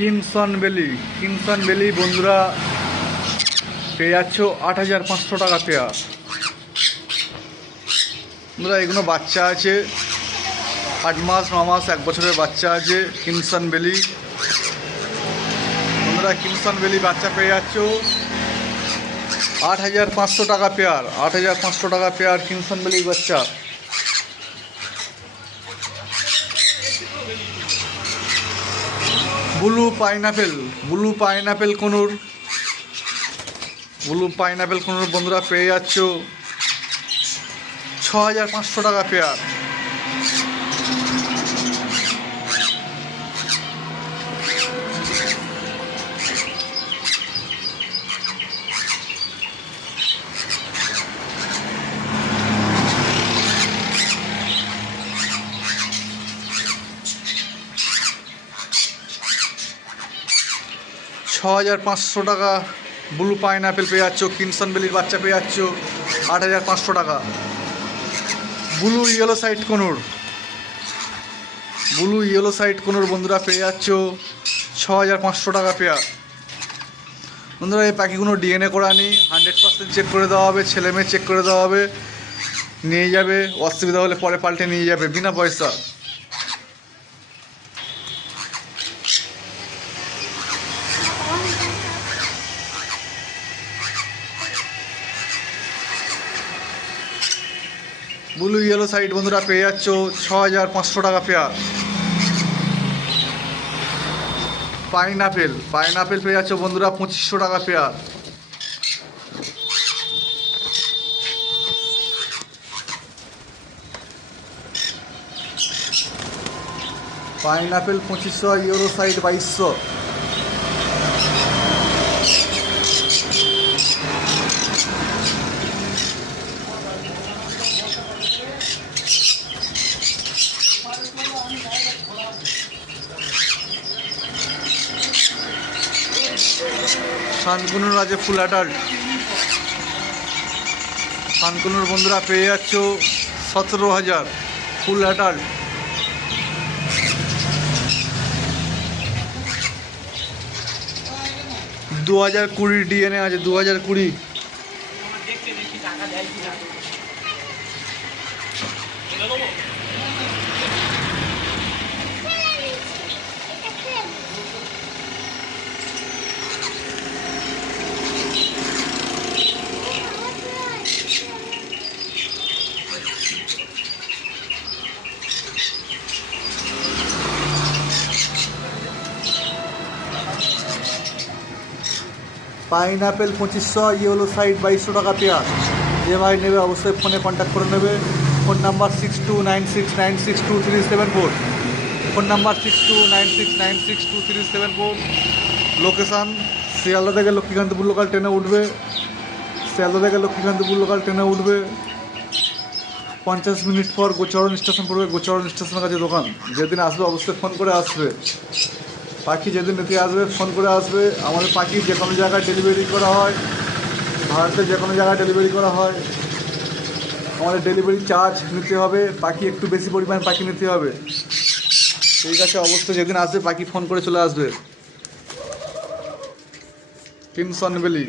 কিমসন বেলি কিমসন বেলি বন্ধুরা, পেয়ে যাচ্ছ আট হাজার পাঁচশো টাকা পেয়ার বন্ধুরা এগুলো বাচ্চা আছে। আট মাস, ন মাস, এক বছরের বাচ্চা আছে, কিমসন বেলি। বন্ধুরা, কিমসন বেলি বাচ্চা পেয়ে যাচ্ছ আট হাজার পাঁচশো টাকা পেয়ার, আট হাজার পাঁচশো টাকা পেয়ার কিমসন বেলি বাচ্চা। Blue pineapple blue pineapple conure. Blue pineapple conure বন্ধুরা পেয়ে যাচ্ছ। ছ হাজার পাঁচশো টাকা পেয়ার। ছ হাজার পাঁচশো টাকা, ব্লু পাইনাপেল পেয়ে যাচ্ছ কিমসন বেলির বাচ্চা পেয়ে যাচ্ছ আট হাজার পাঁচশো টাকা। Blue yellow side conure, blue yellow side conure বন্ধুরা পেয়ে যাচ্ছ ছ হাজার পাঁচশো টাকা পেয়ার বন্ধুরা, এই পাখিগুলো ডিএনএ করা নেই, হান্ড্রেড পার্সেন্ট চেক করে দেওয়া হবে, ছেলে মেয়ে চেক করে দেওয়া হবে, নিয়ে যাবে, অসুবিধা হলে পরে পাল্টে নিয়ে যাবে, বিনা পয়সা। ব্লু ইয়েলো সাইড বন্ধুরা, পেয়ে যাচ্ছ ছ হাজার পাঁচশো টাকা পেয়ার পাইনাপেল পাইনাপেল পেয়ে যাচ্ছ বন্ধুরা পঁচিশশো টাকা পেয়ার পাইনাপেল পঁচিশশো ইউরো সাইড বাইশশো। শানকুনুর আছে ফুল অ্যাডাল্ট শানকুনুর বন্ধুরা পেয়ে যাচ্ছ সতেরো হাজার ফুল অ্যাডাল্ট দু হাজার কুড়ি ডিএনএ আছে, দু হাজার কুড়ি। পাইনাপেল পঁচিশশো, ইয়েলো সাইড বাইশশো টাকা পেয়ার। যে ভাই নেবে অবশ্যই ফোনে কন্ট্যাক্ট করে নেবে। Phone number six two nine six nine six two three seven four phone number six two nine six nine six two three seven four location, Sealdah থেকে লক্ষ্মীকান্তপুর লোকাল ট্রেনে উঠবে। শিয়ালদা থেকে লক্ষ্মীকান্তপুর লোকাল ট্রেনে উঠবে। পঞ্চাশ মিনিট পর গোচরণ স্টেশন পড়বে, গোচরণ স্টেশনের কাছে দোকান। যেদিন আসবে অবশ্যই ফোন করে আসবে। পাখি যেদিন নিতে আসবে ফোন করে আসবে। আমাদের পাখি যে কোনো জায়গায় ডেলিভারি করা হয়। ভারতে যে কোনো জায়গায় ডেলিভারি করা হয়। আমাদের ডেলিভারি চার্জ নিতে হবে। পাখি একটু বেশি পরিমাণ পাখি নিতে হবে। ঠিক আছে, অবশ্যই যেদিন আসবে, পাখি ফোন করে চলে আসবে। কিমসন বেলি